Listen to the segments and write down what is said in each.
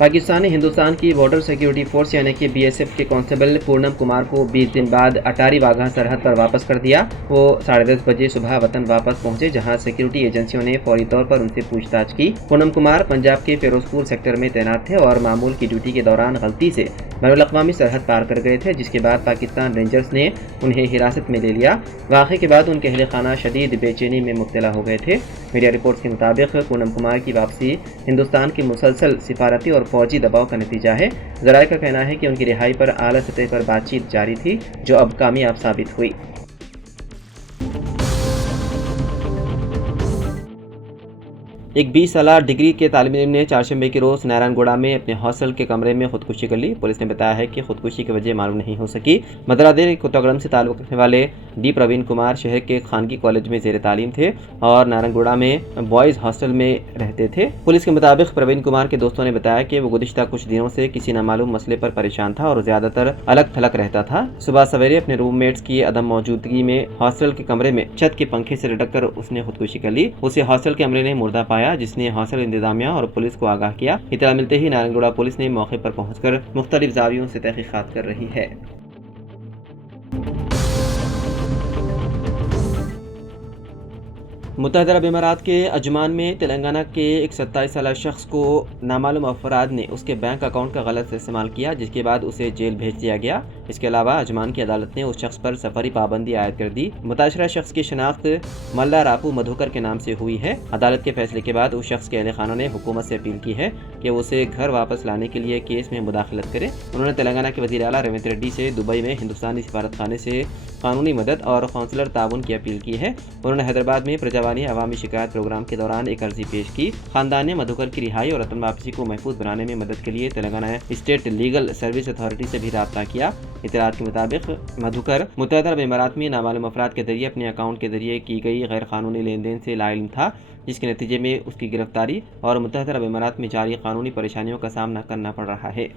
पाकिस्तान ने हिंदुस्तान की border security force यानी कि BSF के कांस्टेबल पूर्णम कुमार को 20 दिन बाद अटारी वाघा सरहद पर वापस कर दिया। वो 10:30 बजे सुबह वतन वापस पहुंचे, जहां सिक्योरिटी एजेंसियों ने फौरी तौर पर उनसे पूछताछ की। पूर्णम कुमार पंजाब के फिरोजपुर सेक्टर में तैनात थे और मामूल की ड्यूटी के दौरान गलती से बैनुल-अक़वामी सरहद पार कर गए थे, जिसके बाद पाकिस्तान रेंजर्स ने उन्हें हिरासत में ले लिया। वाक़े के बाद उनके अहले खाना शदीद बेचैनी में मुब्तला हो गए थे। मीडिया रिपोर्ट्स के मुताबिक पूर्णम कुमार की वापसी हिंदुस्तान के मुसलसल सिफारती और फौजी दबाव का नतीजा है। ज़राए का कहना है कि उनकी रिहाई पर आला सतह पर बातचीत जारी थी, जो अब कामयाब साबित हुई। एक 20 साला डिग्री के तालिब इल्म ने चारशंबे के रोज़ नारायणगुड़ा में अपने हॉस्टल के कमरे में खुदकुशी कर ली। पुलिस ने बताया है कि खुदकुशी की वजह मालूम नहीं हो सकी। मदरादेर कोटागड़म से ताल्लुक़ रखने वाले डी प्रवीण कुमार शहर के खानगी कॉलेज में ज़ेर तालीम थे और नारायणगुड़ा में बॉयज़ हॉस्टल में रहते थे। पुलिस के मुताबिक प्रवीण कुमार के दोस्तों ने बताया कि वो गुज़िश्ता कुछ दिनों से किसी नामालूम मसले पर परेशान था और ज़्यादातर अलग थलग रहता था। सुबह सवेरे अपने रूममेट्स की अदम मौजूदगी में हॉस्टल के कमरे में छत के पंखे से लटक कर उसने खुदकुशी कर ली। उसे हॉस्टल के अमले ने मुर्दा पाया, जिसने हॉस्टल इंतजामिया और पुलिस को आगाह किया। इत्तला मिलते ही नारायणगुड़ा पुलिस ने मौके पर पहुंचकर मुख्तलिफ ज़ावियों से तहकीकात कर रही है। मुत्तहिदा अरब इमारात के अजमान में तेलंगाना के एक 27 साला शख्स को नामालूम अफराद ने उसके बैंक अकाउंट का गलत इस्तेमाल किया, जिसके बाद उसे जेल भेज दिया गया। इसके अलावा अजमान की अदालत ने उस शख्स पर सफरी पाबंदी आयद कर दी। मुताशरा शख्स की शनाख्त मल्ला रापू मधुकर के नाम से हुई है। अदालत के फैसले के बाद उस शख्स के अहले खाना ने हुकूमत से अपील की है कि उसे घर वापस लाने के लिए केस में मुदाखलत करे। उन्होंने तेलंगाना के वज़ीर आला रेवंत रेड्डी से दुबई में हिंदुस्तानी सिफारत खाने से कानूनी मदद और कौंसलर ताउन की अपील की है। उन्होंने हैदराबाद में प्रजावानी अवामी शिकायत प्रोग्राम के दौरान एक अर्जी पेश की। खानदान ने मधुकर की रिहाई और वतन वापसी को महफूज बनाने में मदद के लिए Telangana state legal service authority से भी राब्ता किया। इत्तलात के मुताबिक मधुकर मुत्तहिदा अरब इमारात में नामालूम अफराद के जरिए अपने अकाउंट के जरिए की गई गैर कानूनी लेन देन से लाइल्म था, जिसके नतीजे में उसकी गिरफ्तारी और मुत्तहिदा अरब इमारात में जारी कानूनी परेशानियों का सामना करना पड़ रहा है।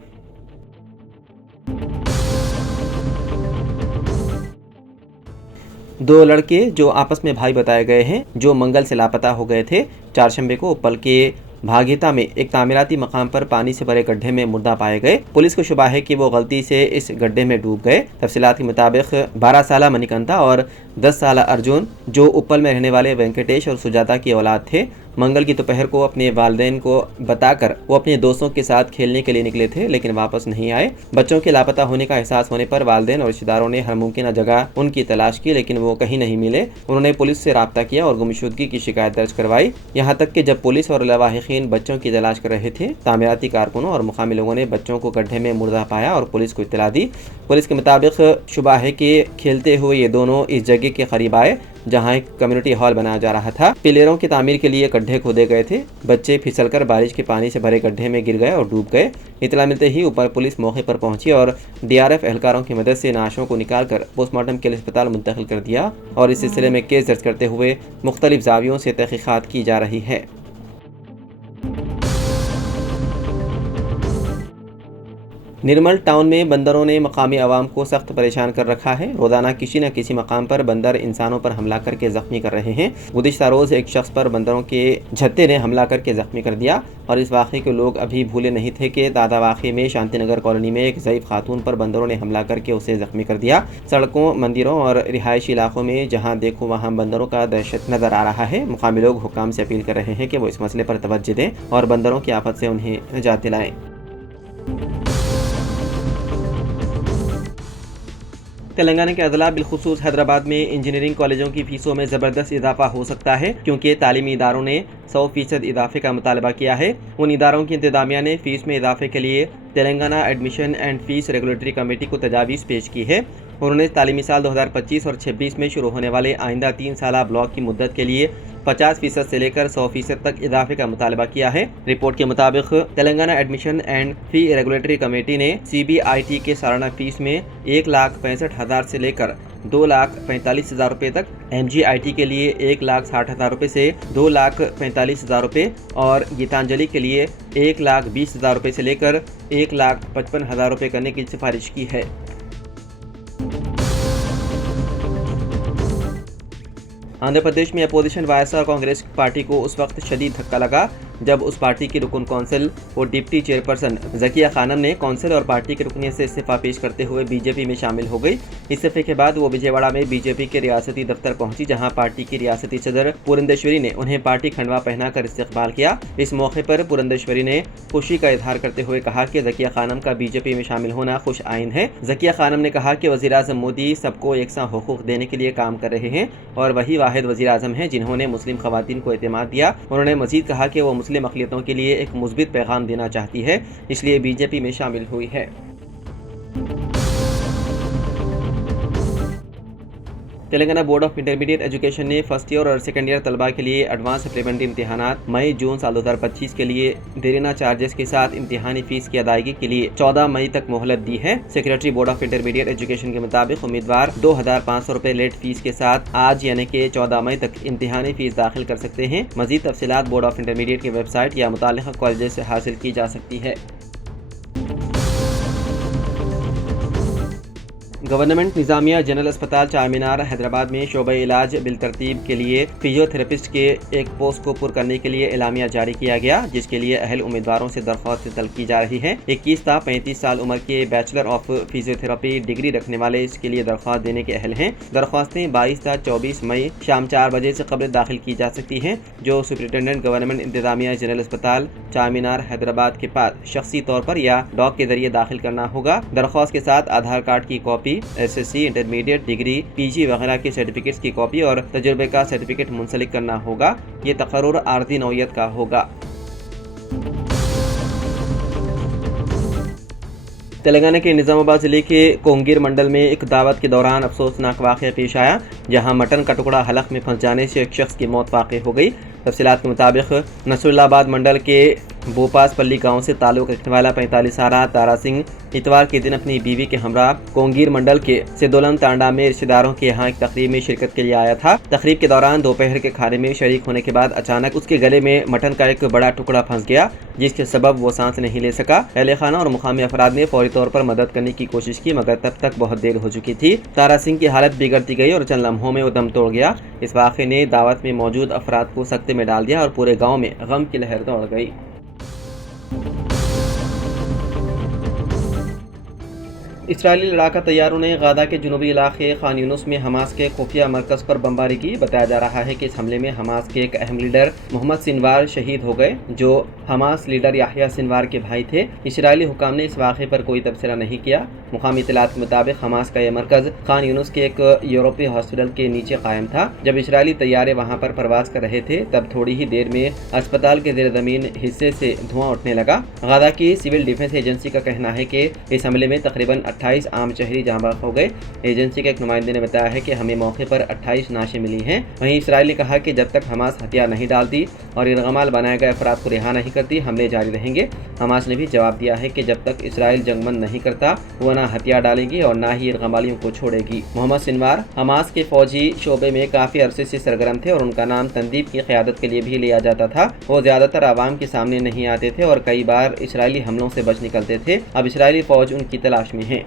दो लड़के जो आपस में भाई बताए गए हैं, जो मंगल से लापता हो गए थे, चारशंबे को उप्पल के भागीता में एक तामीराती मकाम पर पानी से भरे गड्ढे में मुर्दा पाए गए। पुलिस को शुबा है कि वो गलती से इस गड्ढे में डूब गए। तफसीलात के मुताबिक 12 साला मणिकंता और 10 साला अर्जुन, जो उप्पल में रहने वाले वेंकटेश और सुजाता की औलाद थे, मंगल की दोपहर को अपने वालिदैन को बताकर वो अपने दोस्तों के साथ खेलने के लिए निकले थे, लेकिन वापस नहीं आए। बच्चों के लापता होने का एहसास होने पर वालिदैन और रिश्तेदारों ने हर मुमकिन जगह उनकी तलाश की, लेकिन वो कहीं नहीं मिले। उन्होंने पुलिस से राब्ता किया और गुमशुदगी की शिकायत दर्ज करवाई। यहाँ तक कि जब पुलिस और लवाहिकीन बच्चों की तलाश कर रहे थे, तामीराती कारकुनों और मुकामी लोगों ने बच्चों को गड्ढे में मुर्दा पाया और पुलिस को इत्तला दी। पुलिस के मुताबिक शुबा है कि खेलते हुए ये दोनों इस जगह के करीब आए जहां एक कम्युनिटी हॉल बनाया जा रहा था। पिलरों की तामीर के लिए गड्ढे खोदे गए थे। बच्चे फिसलकर बारिश के पानी से भरे गड्ढे में गिर गए और डूब गए। इत्तला मिलते ही ऊपर पुलिस मौके पर पहुंची और DRF एहलकारों की मदद से नाशों को निकालकर पोस्टमार्टम के लिए अस्पताल मुंतकिल कर दिया और इस सिलसिले में केस दर्ज करते हुए मुख्तलिफ ज़ावियों से तहकीकात की जा रही है। निर्मल टाउन में बंदरों ने मकामी आवाम को सख्त परेशान कर रखा है। रोज़ाना किसी न किसी मकाम पर बंदर इंसानों पर हमला करके ज़ख्मी कर रहे हैं। गुज़िश्ता रोज़ एक शख्स पर बंदरों के झत्ते ने हमला करके ज़ख्मी कर दिया और इस वाक़े के लोग अभी भूले नहीं थे कि दादा वाक़े में शांतिनगर कॉलोनी में एक ज़ईफ़ खातून पर बंदरों ने हमला करके उसे ज़ख्मी कर दिया। सड़कों, मंदिरों और रिहायशी इलाकों में जहाँ देखो वहाँ बंदरों का दहशत नज़र आ रहा है। मुकामी लोग हुक्काम से अपील कर रहे हैं कि वो इस मसले पर तवज्जो दें और बंदरों की आफत से उन्हें निजात दिलाएँ। तेलंगाना के अदला बिलखुसूस हैदराबाद में इंजीनियरिंग कॉलेजों की फ़ीसों में ज़बरदस्त इजाफा हो सकता है, क्योंकि तालीमी इदारों ने 100% इजाफे का मुतालबा किया है। उन इदारों की इंतजामिया ने फ़ीस में इजाफे के लिए Telangana admission and fees regulatory committee को तजावीज़ पेश की है। उन्होंने तालीमी साल 2025 और 26 में शुरू होने वाले आइंदा 3 साला ब्लॉक की मुद्दत के लिए 50% से लेकर 100% तक इजाफे का मुतालबा किया है। रिपोर्ट के मुताबिक Telangana admission and fee regulatory committee ने CBIT के सालाना फ़ीस में 1,65,000 से लेकर 2,45,000 रुपये तक, MGIT के लिए 1,60,000 रुपये से 2,45,000 रुपये और गीतांजलि के लिए 1,20,000 रुपये से लेकर 1,55,000 रुपये करने की सिफारिश की है। आंध्र प्रदेश में अपोजिशन वाईएसआर कांग्रेस पार्टी को उस वक्त शदीद धक्का लगा जब उस पार्टी की रुकन कौंसिल और डिप्टी चेयरपर्सन जकिया खानम ने कौंसिल और पार्टी की रुकनीत से इस्तीफा पेश करते हुए बीजेपी में शामिल हो गई। इस्तीफे के बाद वो विजयवाड़ा में बीजेपी के रियासती दफ्तर पहुंची, जहां पार्टी की रियासती सदर पुरंदेश्वरी ने उन्हें पार्टी खंडवा पहनाकर इस्तकबाल किया। इस मौके पर पुरंदेश्वरी ने खुशी का इजहार करते हुए कहा कि जकिया खानम का बीजेपी में शामिल होना खुश आइन है। जकिया खानम ने कहा कि वज़ीर-ए-आज़म मोदी सबको यकसा हुकूक देने के लिए काम कर रहे हैं और वही वाहिद वज़ीर-ए-आज़म हैं जिन्होंने मुस्लिम ख़वातीन को एतमाद दिया। उन्होंने मजीद कहा कि वो मुस्लिम अक़लियतों के लिए एक मुस्बित पैगाम देना चाहती है, इसलिए बीजेपी में शामिल हुई है। Telangana board of intermediate education ने फर्स्ट ईयर और सेकेंड ईयर तलबा के लिए एडवांस सप्लीमेंट्री इम्तिहानात मई जून साल 2025 के लिए देरीना चार्जेस के साथ इम्तिहानी फीस की अदायगी के लिए 14 मई तक मोहलत दी है। Secretary board of intermediate education के मुताबिक उम्मीदवार 2500 रुपये लेट फीस के साथ आज यानी कि 14 मई तक इम्तिहानी फीस दाखिल कर सकते हैं। मजीद तफसीलात बोर्ड ऑफ इंटरमीडिएट की वेबसाइट या मुताल्लिक़ा कॉलेज से हासिल की जा सकती है। गवर्नमेंट निज़ामिया जनरल अस्पताल चारमीनार हैदराबाद में शोबे इलाज बिलतरतीब के लिए फिजियोथेरेपिस्ट के एक पोस्ट को पुर करने के लिए एलामिया जारी किया गया, जिसके लिए अहल उम्मीदवारों से दरख्वास्त तलब की जा रही है। 21 ता 35 साल उम्र के बैचलर ऑफ फिजियोथेरेपी डिग्री रखने वाले इसके लिए दरख्वास्त देने के अहल हैं। दरख्वास्तें 22 ता 24 मई शाम 4 बजे से कबल दाखिल की जा सकती हैं, जो सुपरिटेंडेंट गवर्नमेंट इंतजामिया जनरल अस्पताल चारमीनार हैदराबाद के पास शख्सी तौर पर या डॉक के जरिए दाखिल करना होगा। दरख्वास्त के साथ आधार कार्ड की copy, SSC, intermediate, degree, PG वगैरह के सर्टिफिकेट्स की कॉपी और तजुर्बे का सर्टिफिकेट मुंसलिक करना होगा। ये तकर्रुर आर्जी नौयत का होगा। तेलंगाना के निज़ामाबाद ज़िले के कोंगीर मंडल में एक दावत के दौरान अफसोसनाक वाक़या पेश आया, जहां मटन का टुकड़ा हलक में फंस जाने से एक शख्स की मौत वाक़ हो गई। तफसीलात के मुताबिक नसरुल्लाबाद मंडल के बोपास पल्ली गांव से ताल्लुक़ रखने वाला 45 साला तारा सिंह इतवार के दिन अपनी बीवी के हमरा कोंगीर मंडल के सिदोलम तांडा में रिश्तेदारों के यहाँ एक तकरीब में शिरकत के लिए आया था। तकरीब के दौरान दोपहर के खाने में शरीक होने के बाद अचानक उसके गले में मटन का एक बड़ा टुकड़ा फंस गया, जिसके सबब वो सांस नहीं ले सका। अहले खाना और मुकामी अफराद ने फौरी तौर पर मदद करने की कोशिश की, मगर तब तक बहुत देर हो चुकी थी। तारा सिंह की हालत बिगड़ती गई और चंद लम्हों में वो दम तोड़ गया। इस वाक़े ने दावत में मौजूद अफराद को सख्ते में डाल दिया और पूरे गाँव में गम की लहर दौड़ गई। इसराइली लड़ाका तैयारों ने गाजा के जनूबी इलाके खान यूनुस में हमास के खुफिया मरकज़ पर बमबारी की। बताया जा रहा है कि इस हमले में हमास के एक अहम लीडर मोहम्मद सिनवार शहीद हो गए, जो हमास लीडर याहिया सिनवार के भाई थे। इसराइली हुकाम ने इस वाक़े पर कोई तबसरा नहीं किया। मुकामी इत्तलात के मुताबिक हमास का यह मरकज़ खान यूनुस के एक यूरोपीय हॉस्पिटल के नीचे कायम था। जब इसराइली तैयारे वहाँ पर परवाज कर रहे थे, तब थोड़ी ही देर में अस्पताल के ज़ेर ज़मीन हिस्से से धुआं उठने लगा। गाजा की सिविल डिफेंस एजेंसी का कहना है कि इस हमले में तकरीबन 28 आम शहरी जाँ बाग हो गए। एजेंसी के एक नुमाइंदे ने बताया है कि हमें मौके पर 28 नाशें मिली हैं। वहीं इसराइल ने कहा कि जब तक हमास हथियार नहीं डालती और इरगमाल बनाए गए अफराद को रिहा नहीं करती, हमले जारी रहेंगे। हमास ने भी जवाब दिया है कि जब तक इसराइल जंगबंद नहीं करता, वो ना हथियार डालेगी और ना ही इरगमालियों को छोड़ेगी। मोहम्मद सिनवार हमास के फौजी शोबे में काफ़ी अरसे से सरगर्म थे और उनका नाम तंदीब की क़यादत के लिए भी लिया जाता था। वो ज़्यादातर आवाम के सामने नहीं आते थे और कई बार इसराइली हमलों से बच निकलते थे। अब इसराइली फ़ौज उनकी तलाश में है।